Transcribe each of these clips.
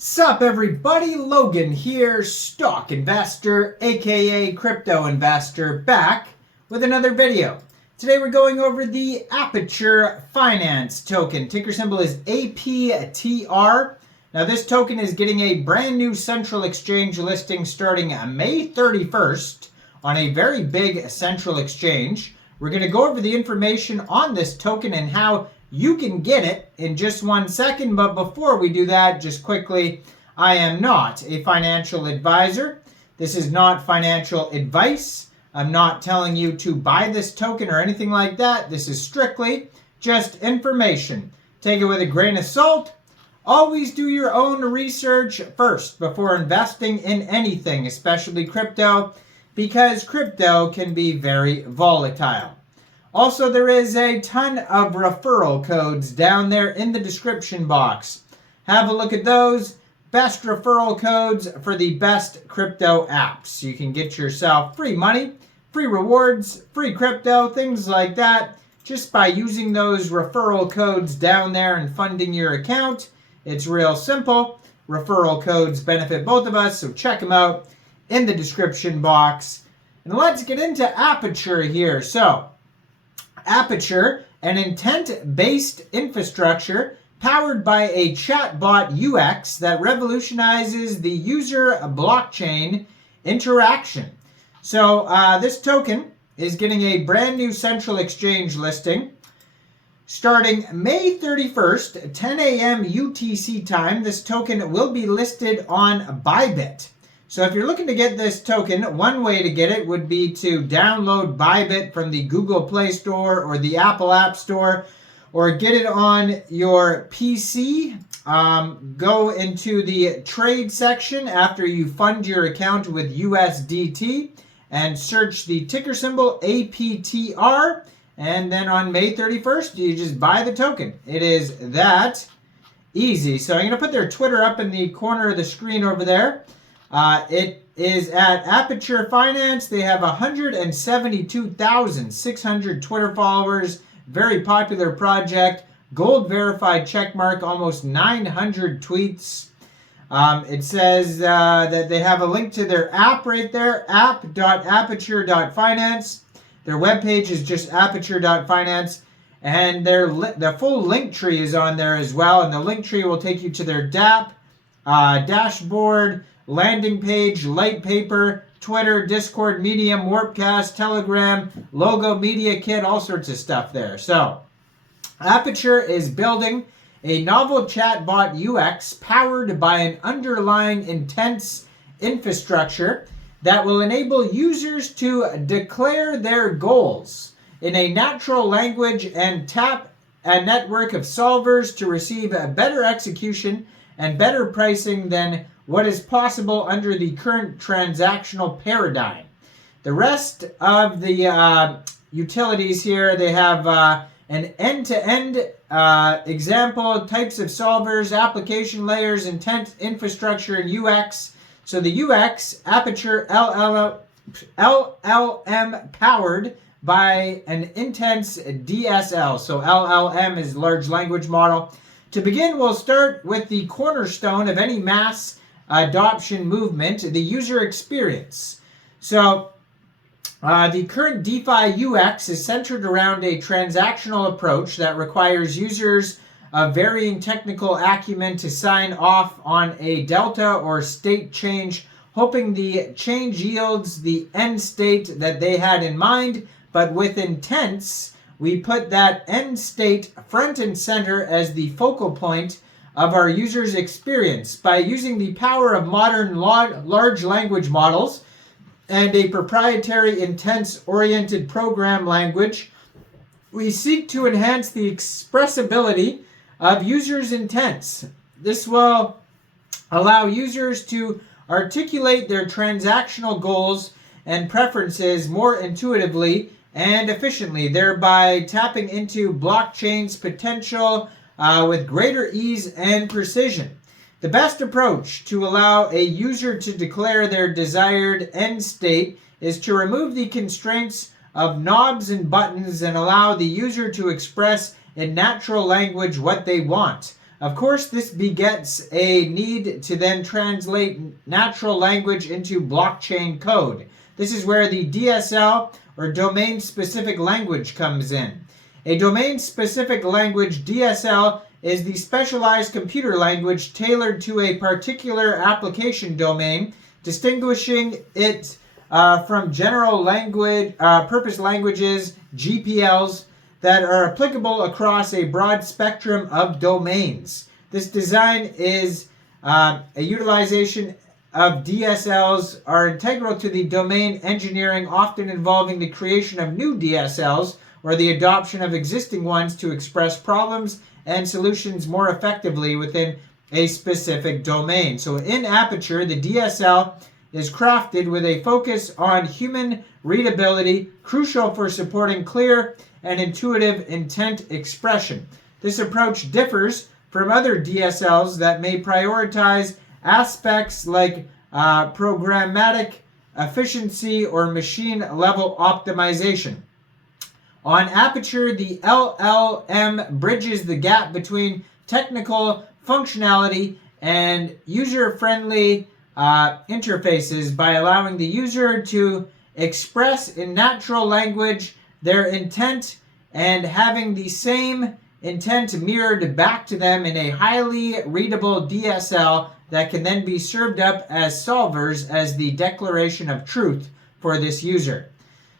Sup everybody, Logan here, stock investor, aka crypto investor, back with another video. Today we're going over the Aperture Finance token. Ticker symbol is APTR. Now this token is getting a brand new central exchange listing starting May 31st on a very big central exchange. We're going to go over the information on this token and how you can get it in just 1 second, but before we do that, just quickly, I am not a financial advisor. This is not financial advice. I'm not telling you to buy this token or anything like that. This is strictly just information. Take it with a grain of salt. Always do your own research first before investing in anything, especially crypto, because crypto can be very volatile. Also, there is a ton of referral codes down there in the description box. Have a look at those. Best referral codes for the best crypto apps. You can get yourself free money, free rewards, free crypto, things like that, just by using those referral codes down there and funding your account. It's real simple. Referral codes benefit both of us, so check them out in the description box. And let's get into Aperture here. So, Aperture, an intent-based infrastructure powered by a chatbot UX that revolutionizes the user blockchain interaction. So this token is getting a brand new central exchange listing starting May 31st, 10 a.m. UTC time. This token will be listed on Bybit. So if you're looking to get this token, one way to get it would be to download Bybit from the Google Play Store or the Apple App Store, or get it on your PC. Go into the trade section after you fund your account with USDT and search the ticker symbol APTR. And then on May 31st, you just buy the token. It is that easy. So I'm going to put their Twitter up in the corner of the screen over there. It is at Aperture Finance. They have 172,600 Twitter followers. Very popular project. Gold verified checkmark. Almost 900 tweets. It says that they have a link to their app right there. app.aperture.finance. Their webpage is just aperture.finance. And the full link tree is on there as well. And the link tree will take you to their DApp, dashboard, landing page, light paper, Twitter, Discord, Medium, Warpcast, Telegram, logo, media kit, all sorts of stuff there. So, Aperture is building a novel chatbot UX powered by an underlying intense infrastructure that will enable users to declare their goals in a natural language and tap a network of solvers to receive a better execution and better pricing than what is possible under the current transactional paradigm. The rest of the utilities here, they have an end-to-end example, types of solvers, application layers, intent, infrastructure, and UX. So the UX, Aperture LLM powered by an intense DSL. So LLM is large language model. To begin, we'll start with the cornerstone of any mass adoption movement, the user experience. So the current DeFi UX is centered around a transactional approach that requires users of varying technical acumen to sign off on a delta or state change, hoping the change yields the end state that they had in mind. But with intents, we put that end state front and center as the focal point of our users' experience. By using the power of modern large language models and a proprietary intense-oriented program language, we seek to enhance the expressibility of users' intents. This will allow users to articulate their transactional goals and preferences more intuitively and efficiently, thereby tapping into blockchain's potential with greater ease and precision. The best approach to allow a user to declare their desired end state is to remove the constraints of knobs and buttons and allow the user to express in natural language what they want. Of course, this begets a need to then translate natural language into blockchain code. This is where the DSL, or domain-specific language, comes in. A domain-specific language, DSL, is the specialized computer language tailored to a particular application domain, distinguishing it from general language, purpose languages, GPLs, that are applicable across a broad spectrum of domains. This design is a utilization of DSLs are integral to the domain engineering, often involving the creation of new DSLs or the adoption of existing ones to express problems and solutions more effectively within a specific domain. So in Aperture, the DSL is crafted with a focus on human readability, crucial for supporting clear and intuitive intent expression. This approach differs from other DSLs that may prioritize aspects like programmatic efficiency or machine-level optimization. On Aperture, the LLM bridges the gap between technical functionality and user-friendly interfaces by allowing the user to express in natural language their intent and having the same intent mirrored back to them in a highly readable DSL that can then be served up as solvers as the declaration of truth for this user.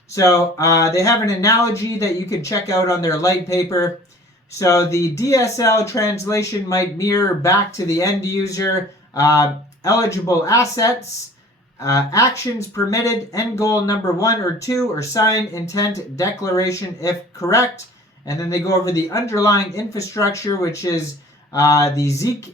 So they have an analogy that you can check out on their light paper. So the DSL translation might mirror back to the end user eligible assets, actions permitted, end goal number 1 or 2, or sign intent declaration if correct. And then they go over the underlying infrastructure, which is the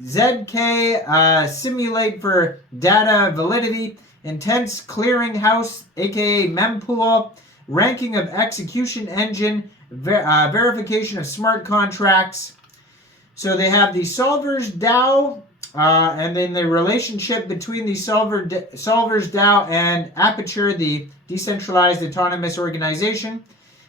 ZK simulate for data validity, intents clearinghouse, aka mempool, ranking of execution engine, verification of smart contracts. So they have the solvers DAO, and then the relationship between the solvers DAO and Aperture, the decentralized autonomous organization.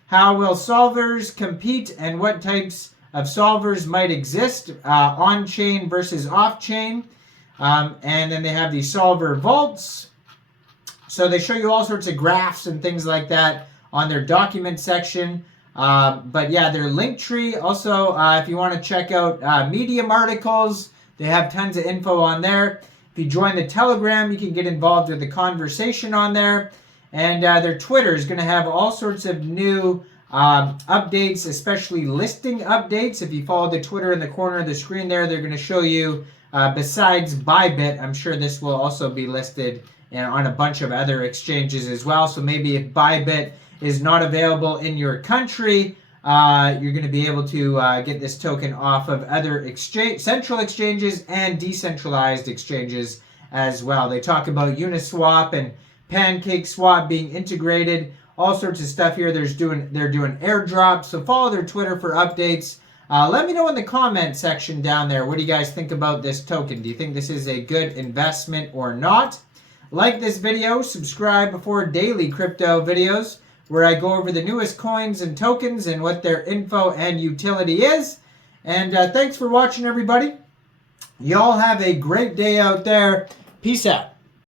How will solvers compete and what types of solvers might exist on-chain versus off-chain. And then they have the solver vaults. So they show you all sorts of graphs and things like that on their document section. But yeah, their link tree. Also, if you want to check out Medium articles, they have tons of info on there. If you join the Telegram, you can get involved with the conversation on there. And their Twitter is going to have all sorts of new updates, especially listing updates. If you follow the Twitter in the corner of the screen there, they're going to show you, besides Bybit, I'm sure this will also be listed on a bunch of other exchanges as well. So maybe if Bybit is not available in your country, you're going to be able to get this token off of other central exchanges and decentralized exchanges as well. They talk about Uniswap and PancakeSwap being integrated, all sorts of stuff here. They're doing Airdrop, so follow their Twitter for updates. Let me know in the comment section down there, what do you guys think about this token? Do you think this is a good investment or not? Like this video, subscribe for daily crypto videos where I go over the newest coins and tokens and what their info and utility is. And thanks for watching, everybody. Y'all have a great day out there. Peace out.